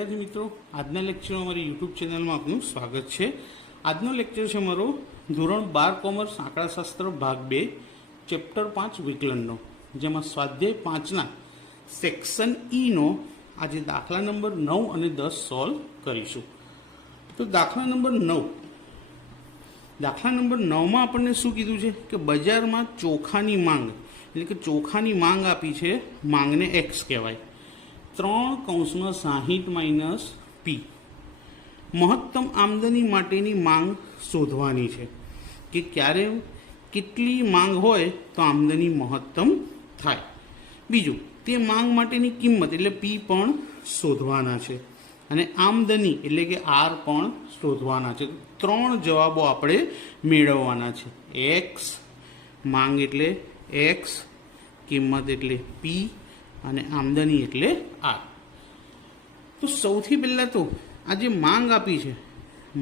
विद्यार्थी मित्रों आजना लेक्चर अमरी YouTube channel में आपनु स्वागत है। आजनो लेक्चर है मारो धोरण 12 कॉमर्स आंकड़ाशास्त्र भाग 2 चैप्टर 5 विकलननो, जेमां स्वाध्याय 5 ना सेक्शन ई नो आज दाखला नंबर 9 और 10 सॉल्व करीशुं। तो दाखला नंबर 9 में आपने शू कीधुं छे कि बजार में चोखानी मांग एटले के चोखानी मांग आपी छे, मांग ने एक्स कहेवाय। 3 कौंसमां 60 माइनस पी महत्तम आमदनी माटेनी मांग शोधवानी छे कि क्यारे केटली मांग होय तो आमदनी महत्तम थाय। बीजું ते मांग माटेनी किंमत एटले पी पण शोधवाना छे अने आमदनी एटले के आर पण शोधवाना छे। 3 जवाबो आपणे मेळववाना छे। एक्स मांग एटले एक्स, किंमत एटले पी અને આમદની એટલે આર। તો સૌથી પહેલા તો આ જે માંગ આપી છે,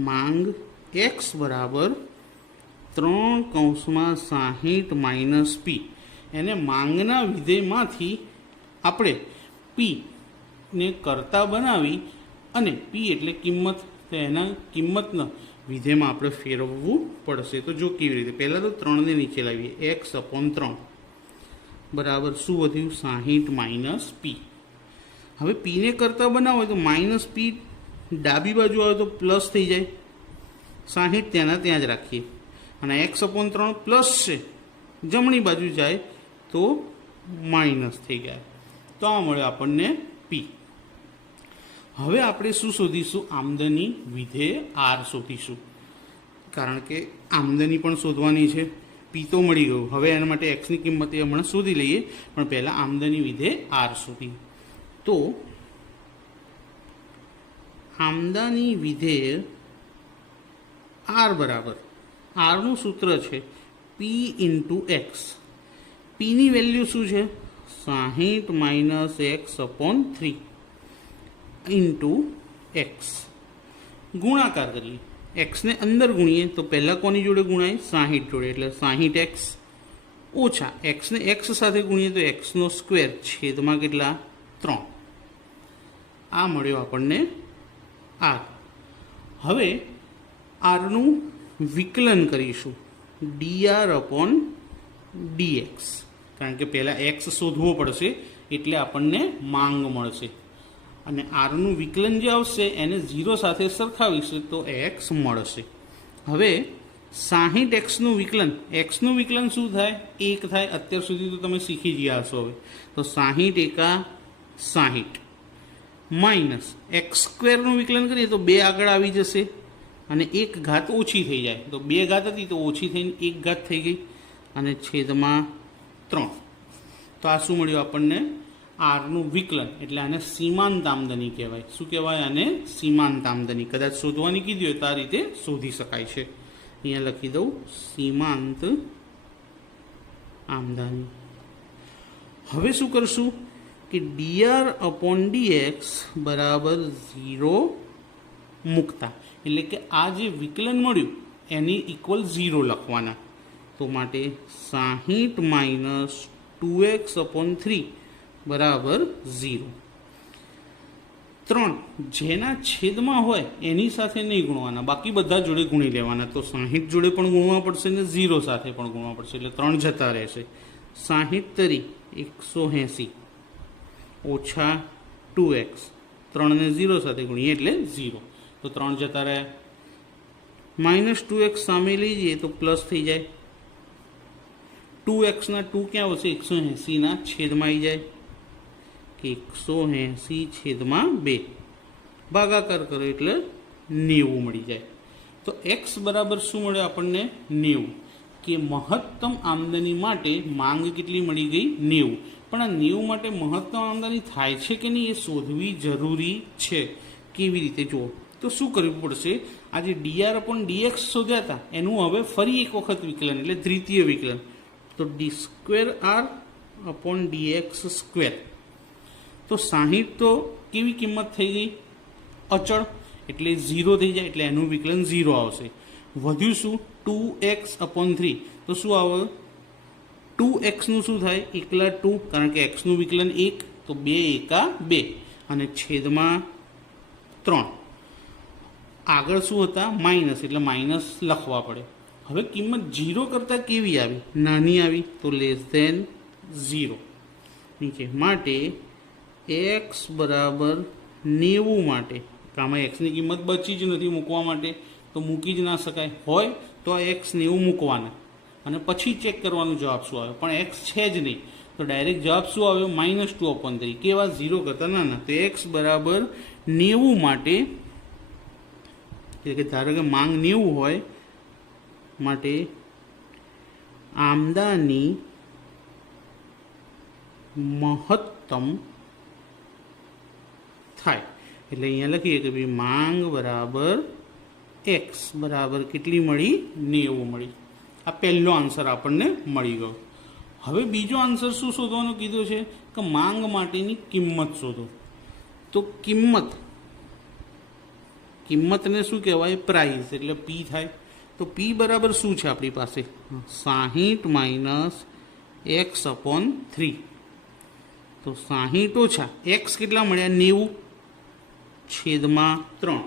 માંગ x બરાબર 3 કૌંસમાં 60 માઇનસ પી, એને માંગના વિધેયમાંથી આપણે પી ને કરતા બનાવી અને પી એટલે કિંમત, તો એના કિંમતના વિધેયમાં આપણે ફેરવવું પડશે। તો જો કેવી રીતે, પહેલાં તો 3 ને નીચે લાવીએ, x/3 बराबर शू वध्यु 60 माइनस पी। हवे पी ने करता बनावो तो माइनस पी डाबी बाजू आवे तो प्लस थी जाए, 60 त्याना त्यां ज राखीए अने x/3 प्लस छे, जमणी बाजू जाए तो माइनस थी गया। तो आ मळे आपणने पी। हवे आपणे शुं शोधीशुं? आमदनी विधेय आर शोधीशुं, कारण के आमदनी पण शोधवानी छे। पी तो मળી ગયું, હવે એના માટે x ની કિંમત એ હમણાં શોધી લઈએ, પણ પહેલા આમદની વિધેય r શોધી। તો આમદની વિધેય r બરાબર, r નું સૂત્ર છે p * x। p ની વેલ્યુ શું છે? 60 માઇનસ x/3 ઇન્ટુ x। ગુણાકાર કરીએ, एक्स ने अंदर गुणीए तो पहला कोनी जोड़े गुणाय? 60 जोड़े, एटले 60x ओछा एक्स ने एक्स साथे गुणीए तो एक्स नो स्क्वेर छेदमां केटला 3। आ मळ्यो आपणने आर। हवे आर नु विकलन करीशुं dr/dx, कारण के पहला एक्स शोधवो पड़शे एटले आपणने मांग मळशे અને આરનું વિકલન જે આવશે એને 0 સાથે સરખાવીશું તો x મળશે। હવે 60xનું વિકલન, xનું વિકલન શું થાય? 1 થાય। અત્યાર સુધી તો તમે શીખી ગયા હશો। હવે તો 60 એકા 60 માઇનસ x² વિકલન કરીએ તો 2 આગળ આવી જશે અને 1 ઘાત ઓછી થઈ જાય, તો 2 ઘાત હતી તો ઓછી થઈને 1 ઘાત થઈ ગઈ અને છેદમાં 3। તો આ શું મળ્યું આપણને? આરનું વિકલન, એટલે આને સીમાંત આમદની કહેવાય। શું કહેવાય આને? સીમાંત આમદની। કદાચ શોધવાની કીધી હોય તો આ રીતે શોધી શકાય છે। અહીંયા લખી દઉં સીમાંત આમદની। હવે શું કરશું કે dr/dx બરાબર 0 મૂકતા, એટલે કે આ જે વિકલન મળ્યું એની ઇક્વલ 0 લખવાના। તો માટે 60 માઇનસ 2x/3 बराबर 0। 3 जेना छेदमां होय एनी साथे नहीं गुणवाना, बाकी बधा जोड़े गुणी लेवाना। तो 60 जोड़े पण गुणवा पड़शे ने 0 साथे पण गुणवा पड़शे, એટલે 3 जता रहेशे। 60 तरी 180 ओछा 2x, 3 ने 0 साथे गुणीए એટલે 0, तो 3 जता रह्या। माइनस 2x सामे लई जईए तो प्लस थई जाए। 2x ना 2 क्या होशे? 180 ना छेदमां आई जाए कि 180/2 भागाकार करो એટલે 90 મળી જાય। તો x બરાબર શું મળે આપણને? 90, કે મહત્તમ આમદની માટે માંગ કેટલી મળી ગઈ? 90। પણ આ 90 માટે મહત્તમ આમદની થાય છે કે નહીં એ શોધવી જરૂરી છે। કેવી રીતે જુઓ તો શું કરવું પડશે? આ જે dr/dx શોધ્યા હતા એનું હવે ફરી એક વખત વિકલન, એટલે દ્વિતીય વિકલન, તો d²r/dx²। तो 60 तो केवी किंमत थई गई? अचल, एटले 0 थी जाए, एटले एनु विकलन 0 आवशे। वध्यु शुं? 2x/3, तो शुं आवे? 2x नु शुं थाय? एकला 2, कारण के x नु विकलन 1, तो 2 एका 2 અને છેદમાં 3. આગળ શું હતા? માઇનસ, એટલે માઇનસ લખવા પડે. હવે કિંમત 0 કરતાં કેવી આવી? નાની આવી, તો લેસ ધેન 0 નીચે. માટે એક્સ બરાબર 90 માટે, આમાં એક્સની કિંમત બચી જ નથી મૂકવા માટે, તો મૂકી જ ના શકાય. હોય તો આ એક્સ 90 મૂકવાના અને પછી ચેક કરવાનું જવાબ શું આવે. પણ એક્સ છે જ નહીં, તો ડાયરેક્ટ જવાબ શું આવ્યો? -2/3. કેવા? 0 કરતાં નાના. તો એક્સ બરાબર 90 માટે, એટલે કે ધારો કે માંગ 90 હોય માટે આમદાની મહત્તમ થાય. એટલે અહીંયા લખીએ કે ભાઈ માંગ બરાબર એક્સ બરાબર કેટલી મળી? 90 મળી. આ પહેલો આન્સર આપણને મળી ગયો. હવે બીજો આન્સર શું શોધવાનું કીધું છે? કે માંગ માટેની કિંમત શોધો. તો કિંમતને શું કહેવાય? પ્રાઇસ, એટલે પી થાય. તો પી બરાબર શું છે આપણી પાસે? 60 - x/3. તો 60 ઓછા એક્સ કેટલા મળ્યા? 90/3.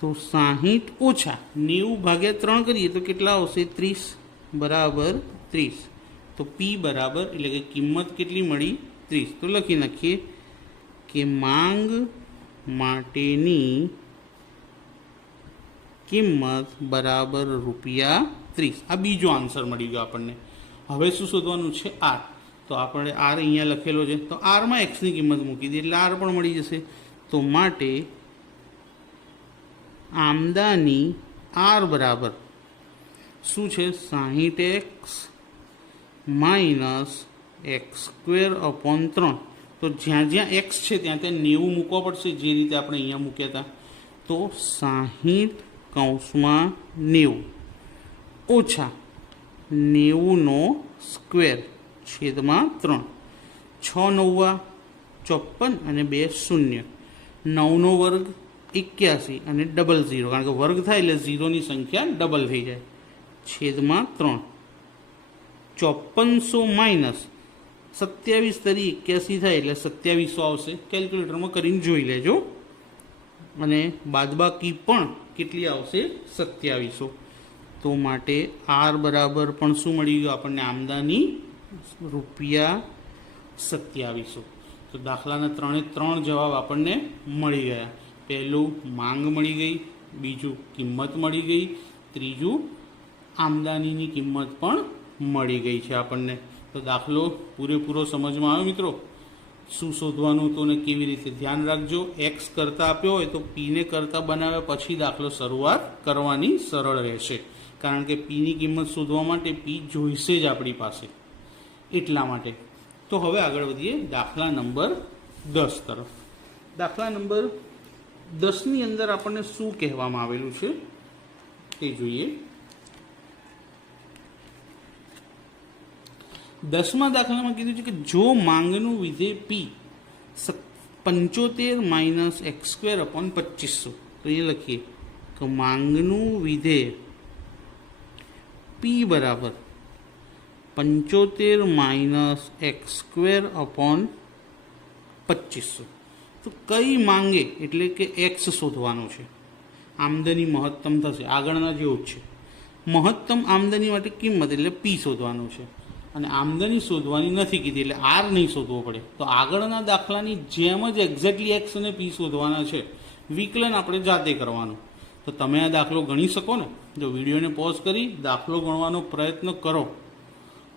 તો 60 ઓછા 90/3 કરીએ તો કેટલા આવશે? 30 બરાબર 30. તો પી બરાબર, એટલે કે કિંમત કેટલી મળી? 30. તો લખી નાખીએ કે માંગ માટેની કિંમત બરાબર ₹30. આ બીજો આન્સર મળી ગયો આપણને. હવે શું શોધવાનું છે? આર. તો આપણે આર અહીંયા લખેલો છે, તો આરમાં એક્સની કિંમત મૂકી દઈએ એટલે આર પણ મળી જશે. તો માટે આમદાની આર બરાબર શું છે? 60x - x²/3. તો જ્યાં જ્યાં એક્સ છે ત્યાં ત્યાં 90 મૂકવા પડશે, જે રીતે આપણે અહીંયા મૂક્યા હતા. તો 60/90 ઓછા 90/²/3. 6 × 9 = 54 અને 2 0. 9 નો વર્ગ 81 અને ડબલ 0, કારણ કે વર્ગ થાય એટલે 0ની સંખ્યા ડબલ થઈ જાય. /3. 5400 - 27 તરી 81 થાય એટલે 2700 આવશે. કેલ્ક્યુલેટરમાં કરીને જોઈ લેજો. અને બાદબાકી પણ કેટલી આવશે? 2700. તો માટે આર બરાબર પણ શું મળી ગયું આપણને? આમદાની ₹2700. તો દાખલાના 3 જવાબ આપણને મળી ગયા. પહેલું માંગ મળી ગઈ, બીજું કિંમત મળી ગઈ, ત્રીજું આમદાનીની કિંમત પણ મળી ગઈ છે આપણને. તો દાખલો પૂરેપૂરો સમજમાં આવ્યો મિત્રો? શું શોધવાનું હતું ને કેવી રીતે ધ્યાન રાખજો. એક્સ કરતા આપ્યો હોય તો પીને કરતા બનાવ્યા પછી દાખલો શરૂઆત કરવાની સરળ રહેશે, કારણ કે પીની કિંમત શોધવા માટે પી જોઈશે જ આપણી પાસે, એટલા માટે. તો હવે આગળ વધીએ દાખલા નંબર 10 તરફ. દાખલા નંબર 10ની અંદર આપણને શું કહેવામાં આવેલું છે તે જોઈએ. 10મા દાખલામાં કીધું છે કે જો માંગનું વિધેય પી 75 - x²/2500. તો એ લખીએ કે માંગનું વિધેય પી બરાબર 75 - x²/2500. તો કઈ માંગે, એટલે કે એક્સ શોધવાનું છે. આમદની મહત્તમ થશે, આગળના જેવું જ છે. મહત્તમ આમદની માટે કિંમત એટલે પી શોધવાનું છે, અને આમદની શોધવાની નથી કીધી એટલે આર નહીં શોધવો પડે. તો આગળના દાખલાની જેમ જ એક્ઝેક્ટલી એક્સ અને પી શોધવાના છે. વિકલન આપણે જાતે કરવાનું. તો તમે આ દાખલો ગણી શકો ને? જો વિડીયોને પોઝ કરી દાખલો ગણવાનો પ્રયત્ન કરો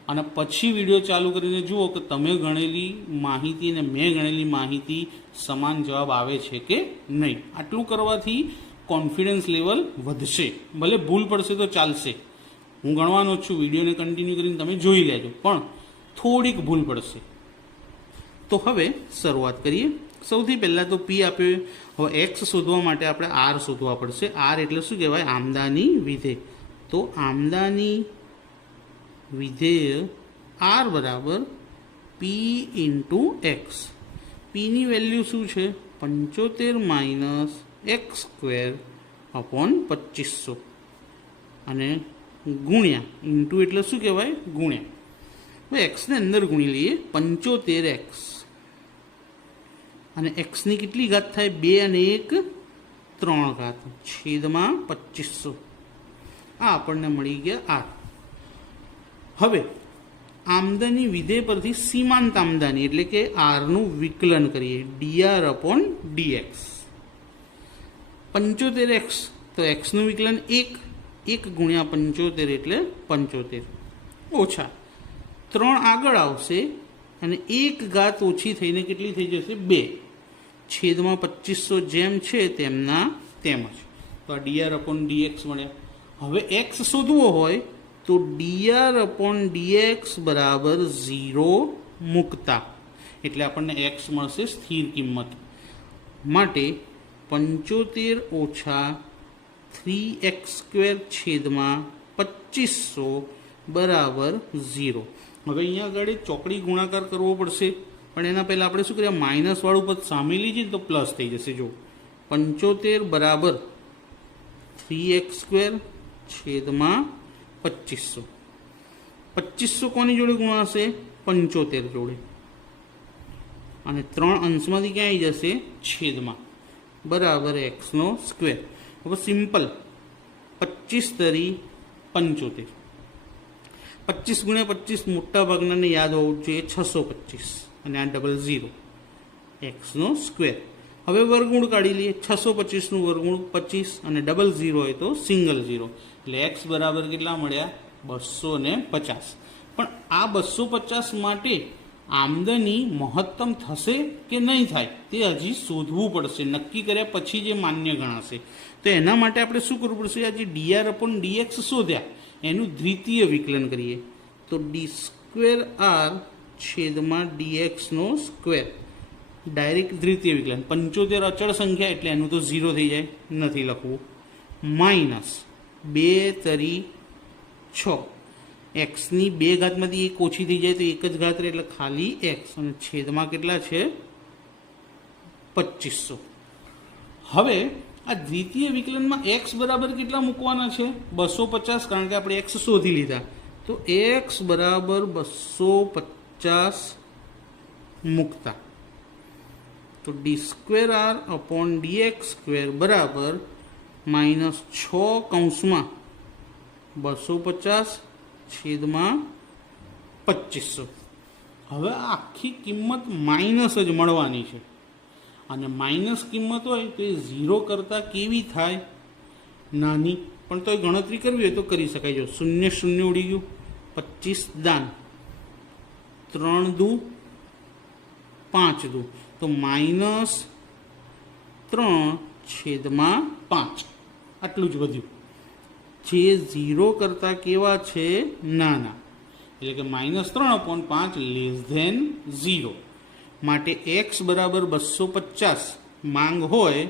અને પછી વિડીયો ચાલુ કરીને જુઓ કે તમે ગણેલી માહિતી અને મેં ગણેલી માહિતી સમાન જવાબ આવે છે કે નહીં. આટલું કરવાથી કોન્ફિડન્સ લેવલ વધશે. ભલે ભૂલ પડશે તો ચાલશે, હું ગણવાનો જ છું, વિડીયોને કન્ટિન્યુ કરીને તમે જોઈ લેજો, પણ થોડીક ભૂલ પડશે. તો હવે શરૂઆત કરીએ. સૌથી પહેલાં તો પી આપ્યો. હવે એક્સ શોધવા માટે આપણે આર શોધવા પડશે. આર એટલે શું કહેવાય? આમદાની વિધેય. તો આમદાની વિધેય આર બરાબર પી × એક્સ. પીની વેલ્યુ શું છે? 75 - x²/2500 અને ગુણ્યા ઇન્ટુ એટલે શું કહેવાય? ગુણ્યા. હવે એક્સને અંદર ગુણી લઈએ. 75x અને એક્સની કેટલી ઘાત થાય? 2 અને 1 3 ઘાત છેદમાં 2500. આ આપણને મળી ગયા આર. હવે આમદની વિધેય પરથી સીમાંત આમદની એટલે કે આરનું વિકલન કરીએ. dr upon dx. 75x તો એક્સનું વિકલન 1 ગુણ્યા 75 એટલે 75 ઓછા 3 આગળ આવશે અને 1 ઘાત ઓછી થઈને કેટલી થઈ જશે? 2 છેદમાં 2500 જેમ છે તેમના તેમ જ. તો આ dr અપોન dx મળ્યા. હવે x શોધવો હોય તો dr અપોન dx બરાબર 0 મૂકતા એટલે આપણને x મળશે સ્થિર કિંમત. માટે 75 ઓછા 3x² છેદમાં 2500 બરાબર 0. હવે અહીંયા આગળ ચોકડી ગુણાકાર કરવો પડશે, પણ એના પહેલાં આપણે શું કરીએ? માઇનસવાળું પદ સામે લીધીએ તો પ્લસ થઈ જશે. જો 75 બરાબર 3x² છેદમાં 2500. 2500 કોની જોડે ગુણાશે? 75 જોડે. અને 3 અંશમાંથી ક્યાં આવી જશે? છેદમાં બરાબર x². હવે સિમ્પલ 25 તરી 75. 25 ગુણ્યા 25 મોટા ભાગનાને યાદ હોવું જોઈએ 625 અને આ 00 x². હવે વર્ગમૂળ કાઢી લઈએ. 625નું વર્ગમૂળ 25 અને 00 હોય તો સિંગલ 0 એટલે x બરાબર કેટલા મળ્યા? 250. પણ આ 250 માટે આમદની મહત્તમ થશે કે નહીં થાય તે હજી શોધવું પડશે. નક્કી કર્યા પછી જે માન્ય ગણાશે. તો એના માટે આપણે શું કરવું પડશે? આ જે dr અપોન dx શોધ્યા એનું દ્વિતીય વિકલન કરીએ. તો d²r છેદમાં dx². ડાયરેક્ટ દ્વિતીય વિકલન. 75 અચળ સંખ્યા એટલે એનું તો 0 થઈ જાય, નથી લખવું. માઇનસ 2 તરી 6. એક્સની 2 ઘાતમાંથી 1 ઓછી થઈ જાય તો 1 જ ઘાત રહે એટલે ખાલી એક્સ અને છેદમાં કેટલા છે? 2500. હવે આ દ્વિતીય વિકલનમાં એક્સ બરાબર કેટલા મૂકવાના છે? 250, કારણ કે આપણે એક્સ શોધી લીધા. તો એક્સ બરાબર 250 મૂકતા તો d²r અપોન dx² બરાબર -6 કૌંસમાં 250 છેદમાં 2500. હવે આખી કિંમત માઇનસ જ મળવાની છે અને માઇનસ કિંમત હોય તો એ 0 કરતાં કેવી થાય? નાની. પણ તો ગણતરી કરવી હોય તો કરી શકાય. જો 0 0 ઉડી ગયું, 25 દાન, 3 દુ 5 દુ તો -3 છેદમાં 5 આટલું જ વધ્યું. જે 0 કરતાં કેવા છે? નાના. એટલે કે -3/5 <0. માટે x બરાબર 250 માંગ હોય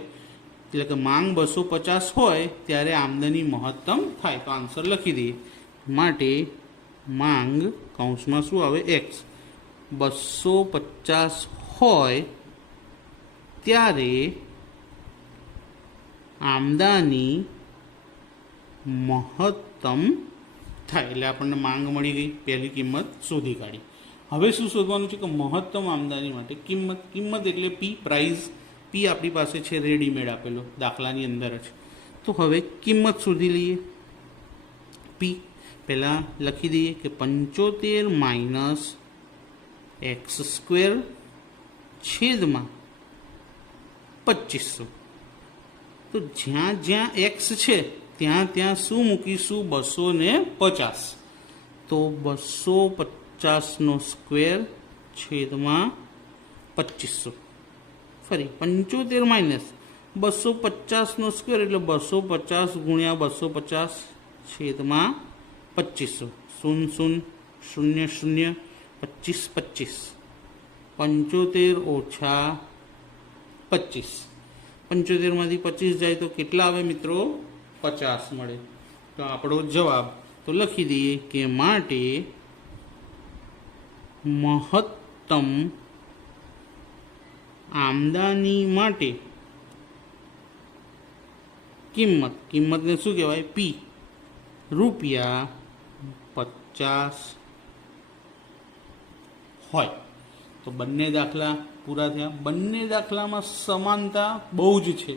એટલે કે માંગ 250 હોય ત્યારે આમદની મહત્તમ થાય. તો આન્સર લખી દઈએ. માટે માંગ કૌંસમાં શું આવે? x 250 હોય ત્યારે આમદની મહત્તમ થાય. એટલે આપણને માંગ મળી ગઈ, પહેલી કિંમત શોધી કાઢી. હવે શું શોધવાનું છે? કે મહત્તમ આમદની માટે કિંમત એટલે પી, પ્રાઇઝ. પી આપણી પાસે છે રેડીમેડ આપેલો દાખલાની અંદર જ. તો હવે કિંમત શોધી લઈએ. પી પહેલાં લખી દઈએ કે 75 - x² છેદમાં 2500. તો જ્યાં જ્યાં એક્સ છે ત્યાં ત્યાં શું મૂકીશું? 250. તો 250² છેદમાં 2500. ફરી 75 - 250² એટલે 250 ગુણ્યા 250 છેદમાં 2500. 0 0 0 0 25 25. 75 ઓછા 25. 75માંથી 25 જાય તો કેટલા આવે મિત્રો? 50 મળે. તો આપણો જવાબ તો લખી દઈએ કે માટે મહત્તમ આમદની માટે કિંમતને શું કહેવાય? પી રૂપિયા 50 હોય. તો બંને દાખલા પૂરા થયા. બંને દાખલામાં સમાનતા બહુ જ છે.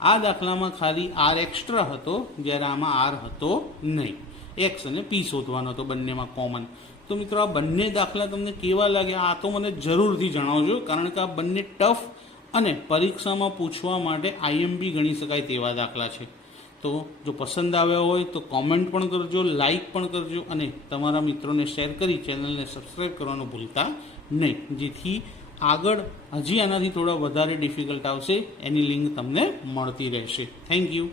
આ દાખલામાં ખાલી આર એક્સ્ટ્રા હતો, જ્યારે આમાં આર હતો નહીં. એક્સ અને પી શોધવાનો હતો બંનેમાં કોમન. તો મિત્રો આ બંને દાખલા તમને કેવા લાગ્યા આ તો મને જરૂરથી જણાવજો, કારણ કે આ બંને ટફ અને પરીક્ષામાં પૂછવા માટે આઈએમપી ગણી શકાય તેવા દાખલા છે. તો જો પસંદ આવ્યા હોય તો કોમેન્ટ પણ કરજો, લાઈક પણ કરજો અને તમારા મિત્રોને શેર કરી ચેનલને સબસ્ક્રાઈબ કરવાનું ભૂલતા નહીં, જેથી આગળ હજી આનાથી થોડા વધારે ડિફિકલ્ટ આવશે એની લિંક તમને મળતી રહેશે. Thank you.